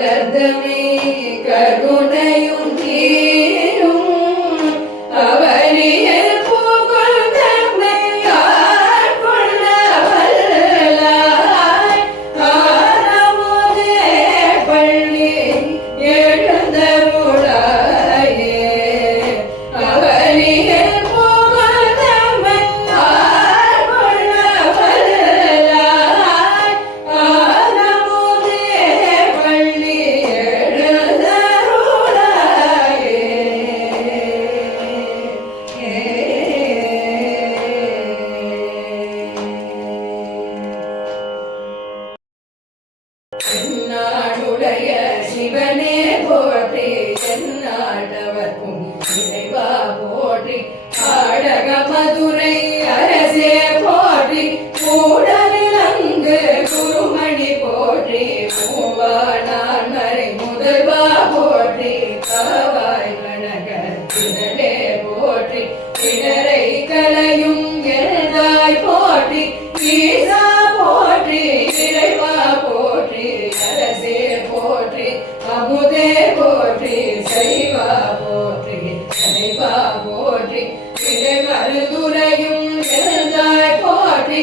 ஜகதமே மூடவிலங்கு குருமணி போற்றி மூவாடான் மறை முதல்வா போற்றி காவாய் கனக திரளே போற்றி திணறை கலையும் எழுதாய் போற்றி ஈசா போற்றி இறைவா போற்றி அரசே போற்றி அமுதே போற்றி சைவா போற்றி சைவா போற்றி திரை மருதுரையும் எழுதாய் போற்றி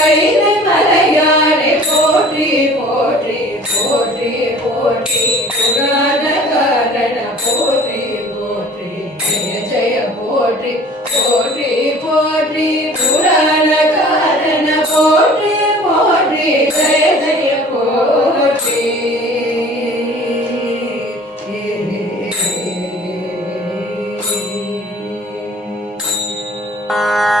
கைலை மலையாரே போற்றி போற்றி போற்றி போற்றி. புராண காரண போற்றி போற்றி. ஜெய ஜெய போற்றி போற்றி போற்றி. புராண காரண போற்றி போற்றி. ஜெய ஜெய போற்றி. Bye.